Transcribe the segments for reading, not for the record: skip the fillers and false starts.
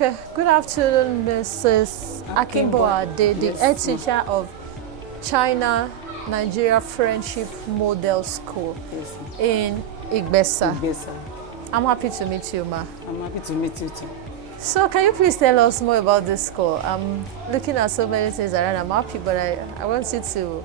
Okay, good afternoon, Mrs. Akimboa, the head teacher of China Nigeria Friendship Model School in Igbesa. I'm happy to meet you, ma. I'm happy to meet you too. So can you please tell us more about this school? I'm looking at so many things around. I'm happy, but I want you to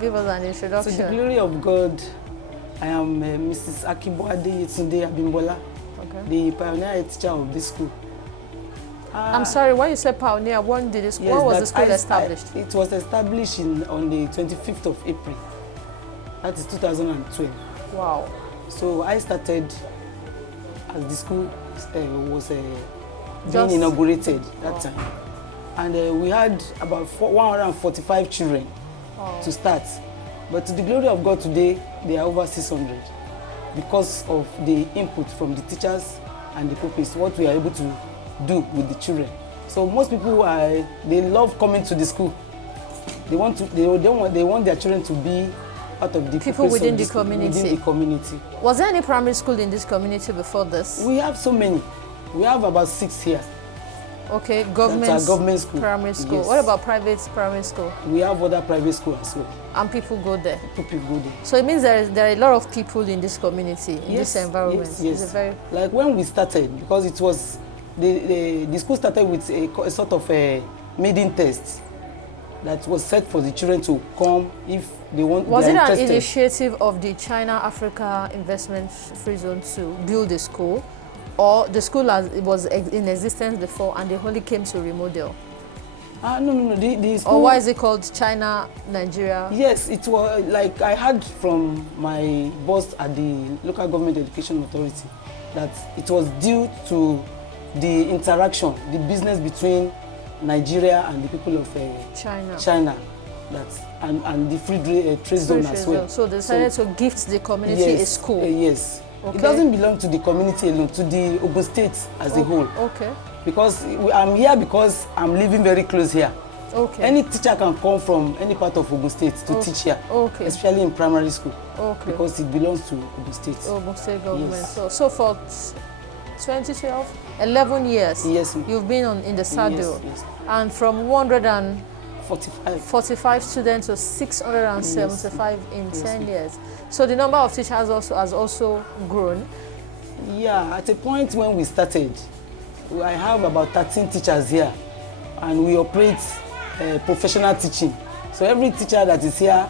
give us an introduction. To the glory of God, I am Mrs. Akimboa Yetunde Abimbola, the pioneer head teacher of this school. I'm sorry, when you said pioneer, when did this, yes, when was the school established? It was established on the 25th of April. That is 2012. Wow. So I started as the school was being inaugurated that time. And we had about 145 children to start. But to the glory of God today, there are over 600 because of the input from the teachers and the pupils, what we are able to do with the children. So most people they love coming to the school. They want their children to be part of the people within the community. Within the community. Was there any primary school in this community before this? We have so many. We have about 6 here. Okay, government school. Primary school. Yes. What about private primary school? We have other private schools as well. And people go there? People go there. So it means there are a lot of people in this community, in this environment. Yes. Like when we started, because it was, the school started with a sort of a maiden test that was set for the children to come if they want. Was it an initiative of the China Africa Investment Free Zone to build the school? Or the school was in existence before and they only came to remodel? No. The school, or why is it called China Nigeria? Yes, it was like I heard from my boss at the Local Government Education Authority that it was due to the interaction, the business between Nigeria and the people of China and the free trade zone as well. So they decided to gift the community a school? Yes. Okay. It doesn't belong to the community alone, to the Ogun State as a whole. Okay. Because I'm here because I'm living very close here. Okay. Any teacher can come from any part of Ogun State to teach here, especially in primary school, because it belongs to Ogun State. Ogun State government. Yes. So for 2012, 11 years, yes, you've been in the saddle, yes. And from 145 students to 675 in 10 years. So the number of teachers has also grown. Yeah, at a point when we started, I have about 13 teachers here, and we operate professional teaching. So every teacher that is here,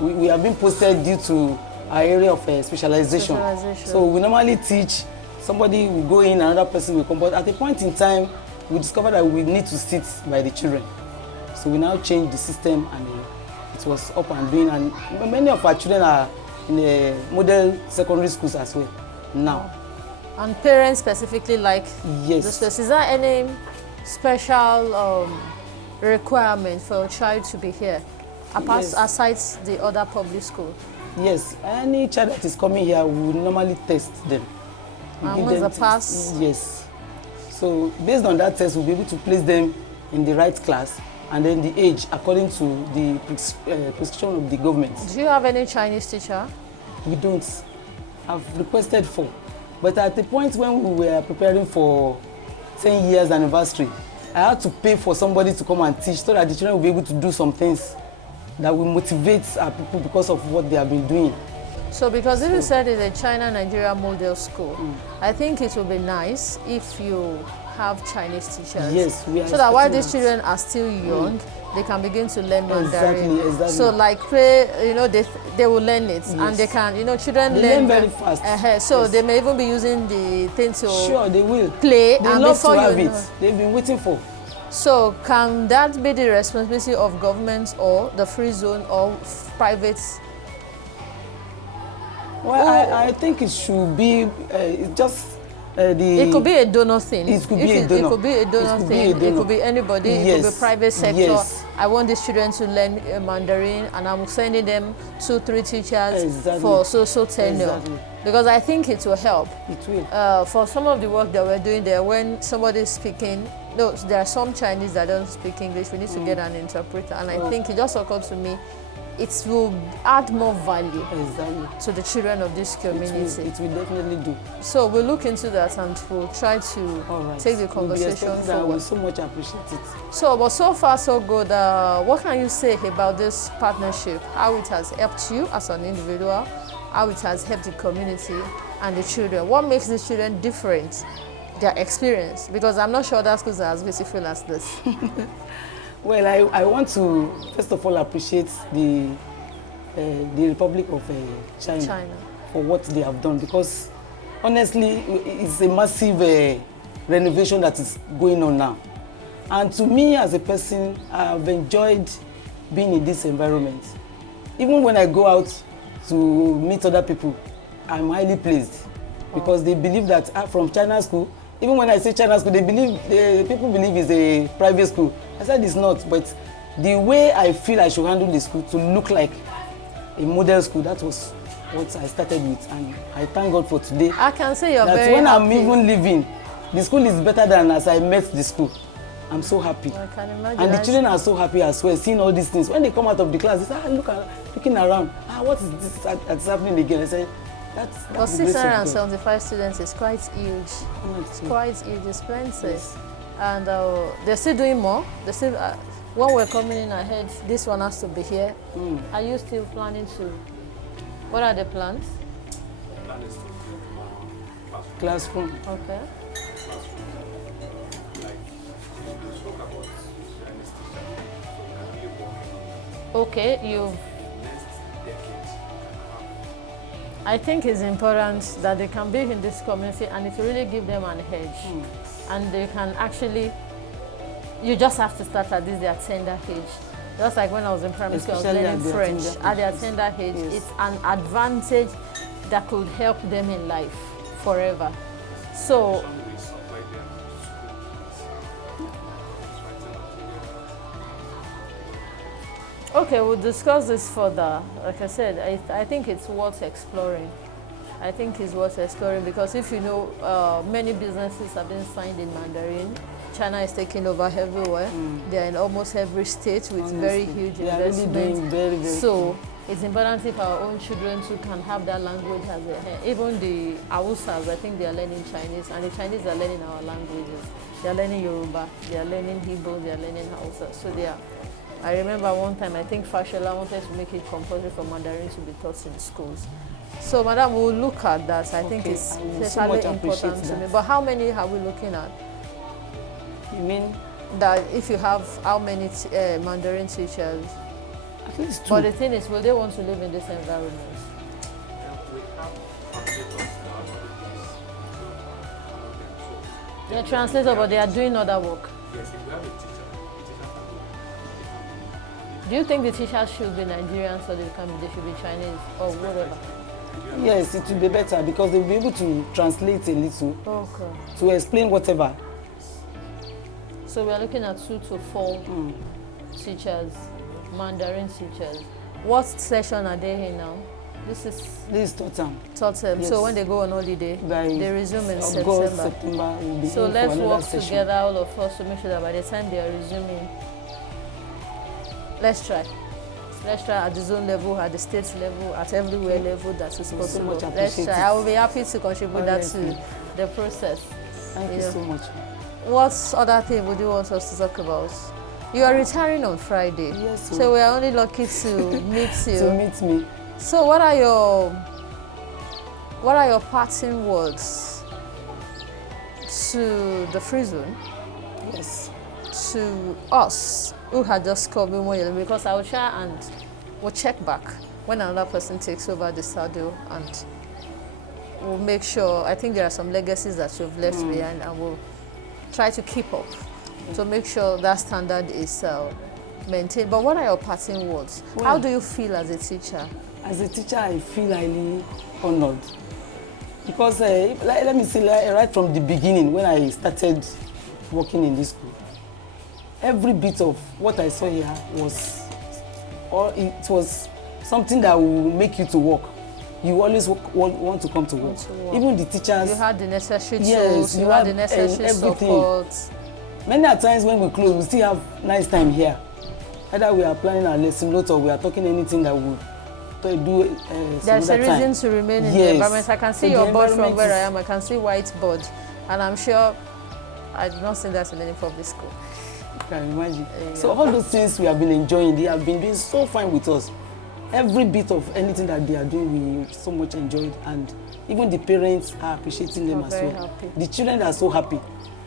we have been posted due to our area of specialization. So we normally teach, somebody will go in, another person will come. But at a point in time, we discovered that we need to sit by the children. So we now changed the system, and it was up and doing. And many of our children are in the model secondary schools as well now. And parents specifically like yes. the space. Is there any special requirement for a child to be here, aside the other public school? Yes, any child that is coming here, we normally test them. And what's the pass? Yes. So based on that test, we'll be able to place them in the right class, and then the age according to the prescription of the government. Do you have any Chinese teacher? We don't. I've requested for. But at the point when we were preparing for 10 years anniversary, I had to pay for somebody to come and teach so that the children will be able to do some things that will motivate our people because of what they have been doing. So because you said it's a China Nigeria model school, I think it will be nice if you have Chinese teachers. Yes, we are. So that while these children are still young, they can begin to learn Mandarin. Exactly. So like they will learn it, and they can, children learn very fast. So they may even be using the thing to they will play. They love to have it. They've been waiting for. So can that be the responsibility of government or the free zone or private? Well, I think it should be just it could be a donor thing. It could be a donor. It could be a donor thing. It could be anybody. It could be private sector. Yes. I want these children to learn Mandarin, and I'm sending them 2-3 teachers for so tenure. Because I think it will help. It will. For some of the work that we're doing there, when somebody is speaking, there are some Chinese that don't speak English. We need to get an interpreter, and I think it just occurred to me it will add more value Exactly. to the children of this community. It will definitely do. So we'll look into that and we'll try to All right. take the We'll be conversation expecting that. forward. We so much appreciate it. So, but so far so good. What can you say about this partnership? How it has helped you as an individual, how it has helped the community and the children? What makes the children different? Their experience, because I'm not sure that schools are as beautiful as this. Well, I want to first of all appreciate the Republic of China for what they have done, because honestly it's a massive renovation that is going on now, and to me as a person, I've enjoyed being in this environment. Even when I go out to meet other people, I'm highly pleased because they believe that from China school. Even when I say China school, people believe it's a private school. I said it's not, but the way I feel I should handle the school to look like a model school, that was what I started with, and I thank God for today. I can say you're that very when happy. I'm even leaving, the school is better than as I met the school. I'm so happy. I can imagine. And the children are so happy as well, seeing all these things. When they come out of the class, they say, looking around, what is this that's happening again? I say, that's but the grace of God. 675 students is quite huge. It's quite huge, it's plenty. Yes. And they're still doing more. They still, when we're coming in ahead, this one has to be here. Are you still planning to? What are the plans? Classroom. Okay. Okay, I think it's important that they can be in this community and it will really give them an edge. And they can actually, you just have to start at this their tender age. Just like when I was in primary school, I was Especially learning at their French. tender At their ages. tender age, Yes. it's an advantage that could help them in life forever. So, okay, we'll discuss this further. Like I said, I think it's worth exploring. I think it's worth exploring because if you know, many businesses have been signed in Mandarin. China is taking over everywhere. They're in almost every state with very huge They are really investments. doing very, very So it's important if our own children too can have that language as a even the Hausas, I think they are learning Chinese, and the Chinese are learning our languages. They are learning Yoruba, they are learning Hebrew, they are learning Hausa. So they are. I remember one time, I think Fashola wanted to make it compulsory for Mandarin to be taught in schools. So, Madam, we'll look at that. I think it's I will so especially much appreciate important to that. me. But how many are we looking at? You mean That if you have how many Mandarin teachers? at least two? But the thing is, will they want to live in this environment? They're translators, but they are doing other work. Yes, if we have a teacher Do you think the teachers should be Nigerians or they should be Chinese or whatever? Yes, it will be better because they'll be able to translate a little, Okay. to explain whatever. So we are looking at 2 to 4 teachers, Mandarin teachers. What session are they in now? This is This is total. third term. Yes. So when they go on holiday, By they resume in August, September. we'll be So in let's for another work session. together, all of us, to make sure that by the time they are resuming, let's try. Let's try at the zone level, at the state level, at everywhere level that is so possible. much Let's appreciate try. it. I will be happy to contribute that to Honestly. the process. Thank you Yeah. so much. What other thing would you want us to talk about? You are retiring on Friday. Yes, So we are only lucky to meet you. To meet me. So what are your parting words to the free zone, Yes. to us who had just come in, because I will try and we'll check back when another person takes over the saddle, and we'll make sure. I think there are some legacies that you've left behind, and we'll try to keep up to make sure that standard is maintained. But what are your parting words? Well, How do you feel as a teacher? As a teacher, I feel highly honored because let me say, right from the beginning when I started working in this school, every bit of what I saw here it was something that will make you to work. You always want to come to work. Even the teachers. You had the necessary Yes, tools, you you had have, the necessary everything. support. Many a times when we close, we still have nice time here. Either we are planning our lesson notes or we are talking anything that we do There's a reason time. to remain in Yes. the environment. I can see So your the board from environment where I is- am. I can see whiteboard, and I'm sure I do not see that in any public school. You can imagine. So all those things we have been enjoying, they have been doing so fine with us. Every bit of anything that they are doing, we so much enjoyed, and even the parents are appreciating them Are as very well. happy. The children are so happy.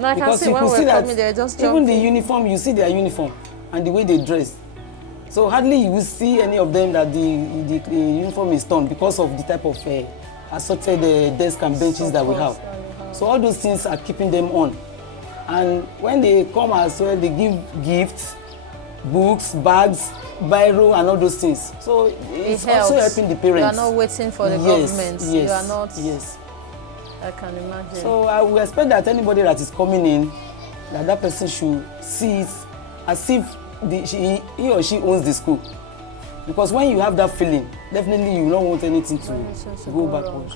Now I can Because see you when could see we're that coming, they're just even the jumping. uniform, you see their uniform and the way they dress. So hardly you will see any of them that the uniform is torn because of the type of assorted desks and benches that we have. So all those things are keeping them on. And when they come as well, they give gifts, books, bags, biro, and all those things. So it's also helping the parents. You are not waiting for the Yes, government. yes, You are not. Yes. I can imagine. So I will expect that anybody that is coming in, that person should see it as if he or she owns the school. Because when you have that feeling, definitely you don't want anything to go backward.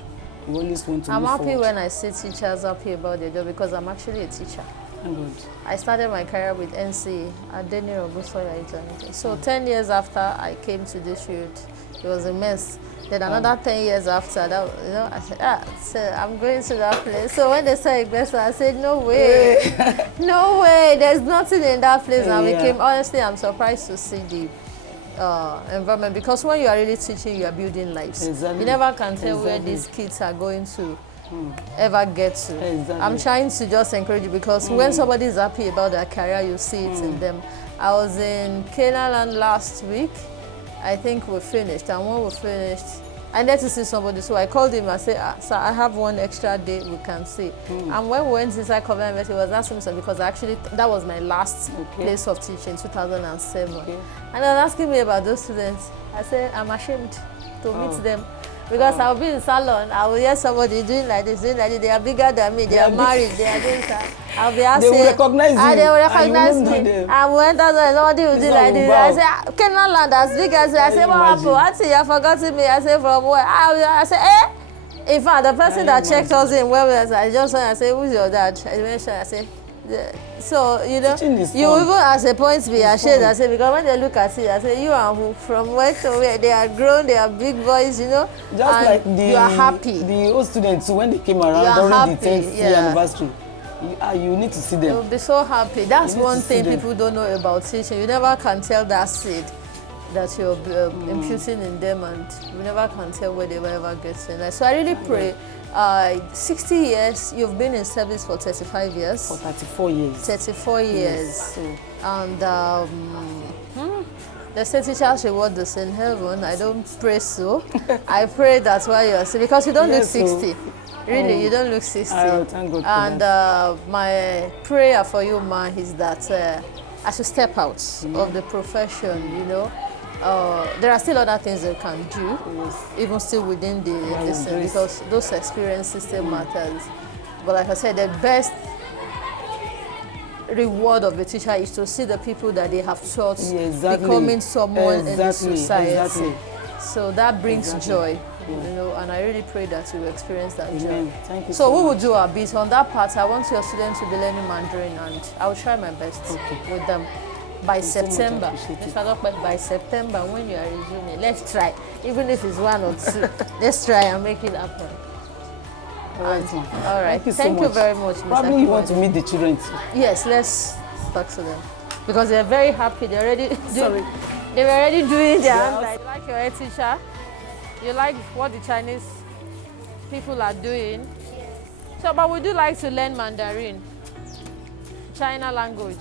You always want to I'm move happy forward. when I see teachers happy about their job because I'm actually a teacher. Thank God. I started my career with NCE at Denny Ogusoya International. So 10 years after I came to this field, it was a mess. Then another 10 years after that, you know, I said, so I'm going to that place. So when they said Igbesa, I said, no way, no way, there's nothing in that place. And I became, honestly, I'm surprised to see the environment, because when you are really teaching, you are building lives. Exactly. You never can tell where Exactly. these kids are going to ever get to. Exactly. I'm trying to just encourage you, because when somebody is happy about their career, you see it in them. I was in Canaanland last week. I think we finished, and when we finished, I needed to see somebody, so I called him and said, sir, I have one extra day we can see. And when we went inside Covenant University, he was asking me something, because actually that was my last place of teaching, 2007. And he was asking me about those students. I said, I'm ashamed to meet them. Because I'll be in salon, I will hear somebody doing like this, they are bigger than me, they are married, they are doing that. I'll be asking. They will recognize you. And they will and you recognize won't know me. them. And when somebody will do It's like not this, wow. I say, Canaan land as big as you. I say, what happened? Auntie, you have forgotten me. I say, from where? I say, eh? In fact, the person that checked us in, where I just went, I say, who's your dad? I mentioned, I say, so, you know, Teaching is you fun. even at a point be ashamed. I say, because when they look at you, I say, you are who? From where to where? They are grown, they are big boys, you know. Just and like the you are happy. the old students when they came around You are during happy, the 10th year yeah. anniversary. You need to see them. You'll be so happy. That's You need one to see thing them. people don't know about teaching. You never can tell that seed that you're imputing in them, and you never can tell where they will ever get to. So I really pray, 60 years, you've been in service for 35 years. For 34 years. 34 years. Yes. So, And they say teachers reward us in heaven. I don't pray so. I pray that's why you're sick, because you don't Yes, look so- 60. Really, you don't look 60. thank God for And that. my prayer for you, ma, is that as you step out of the profession, you know, there are still other things you can do, even still within the this thing, grace. because those experiences still matters. But like I said, the best reward of a teacher is to see the people that they have taught Yeah, exactly. becoming someone in the Exactly, society. exactly. So that brings Exactly. joy, Yeah. you know, and I really pray that you will experience that joy. Amen. Thank you So we much. will do our bit on that part. I want your students to be learning Mandarin, and I will try my best with them by so much September. appreciate it. Mr. Dokpe, by September, when you are resuming, let's try. Even if it's 1 or 2, let's try and make it happen. All right, ma. All right. Thank you so much. very much, Mr. Probably you want Kiwani. to meet the children too. Yes, let's talk to them, because they're very happy. They're already Sorry. they were already doing their Yeah. hands. You like your head teacher? You like what the Chinese people are doing? So, but would you like to learn Mandarin? China language?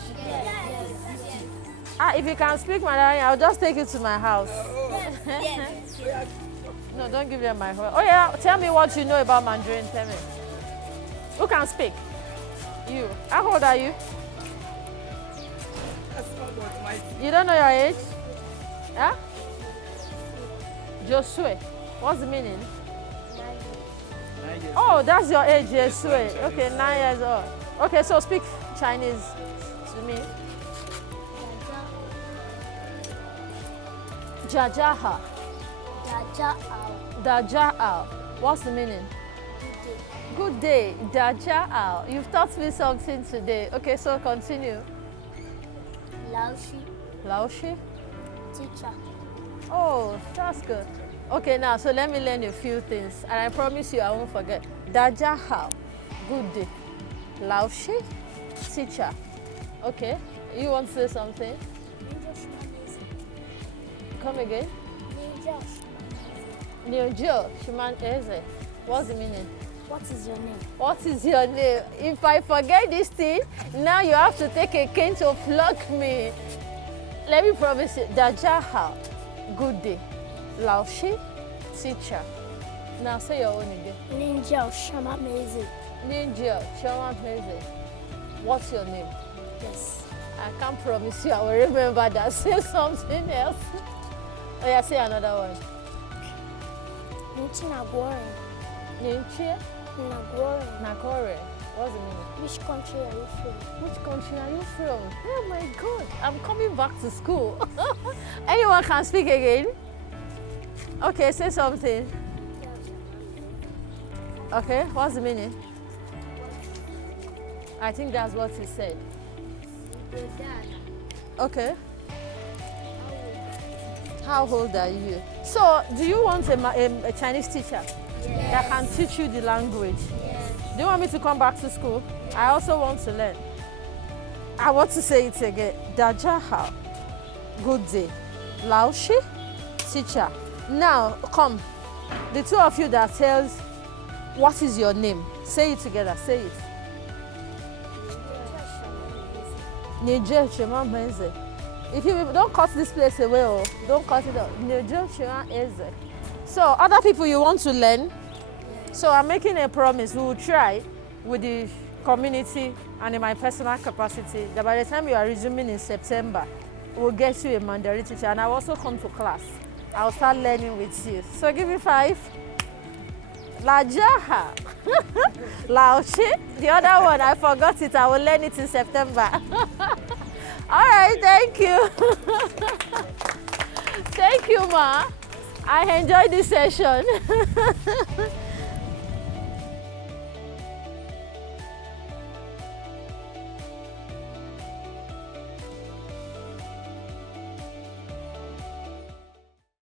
If you can speak Mandarin, I'll just take you to my house. No, don't give them my phone. Oh yeah, tell me what you know about Mandarin. Tell me. Who can speak? You. How old are you? You don't know your age? Yeah? Josue. What's the meaning? 9 years. Oh, that's your age, Josue. Okay, 9 years old. Okay, so speak Chinese to me. Jajaha. Daja'al. What's the meaning? Good day. Daja'al. You've taught me something today. Okay, so continue. Laoshi. teacher. Oh, that's good. Okay, now, so let me learn a few things. And I promise you I won't forget. Daja how? Good day. Laoshi? Teacher. Okay. You want to say something? Ninja Shumamezi. Come again. Ninja Shumamezi. Nyojo Shiman Eze. What's the meaning? What is your name? What is your name? If I forget this thing, now you have to take a cane to flog me. Let me promise you. Daja how? Good day. Laoshi? Teacher. Now say your own again. Ninja Shumamezi. Ninja Choma Meze. What's your name? Yes. I can't promise you I will remember that. Say something else. Oh yeah, say another one. Ninchi Nagore. Ninchie Nagore. Nakore. What's the meaning? Which country are you from? Which country are you from? Oh my God, I'm coming back to school. Anyone can speak again? Okay, say something. Okay, what's the meaning? I think that's what he said. Okay. How old are you? So, do you want a Chinese teacher that can teach you the language? Yes. Do you want me to come back to school? I also want to learn. I want to say it again. Dajaha. Good day. Laoshi. Teacher. Now, come. The two of you that tells what is your name. Say it together. Say it. Niger Chema Benze. If you don't cut this place away, oh, don't cut it out. Niger Chema Eze. So, other people you want to learn? Yes. So, I'm making a promise. We will try with the community and in my personal capacity that by the time you are resuming in September, we'll get you a Mandarin teacher and I'll also come to class. I'll start learning with you. So, give me 5. Lajaha. Laoshi. The other one, I forgot it. I will learn it in September. All right, thank you. Thank you, Ma. I enjoyed this session.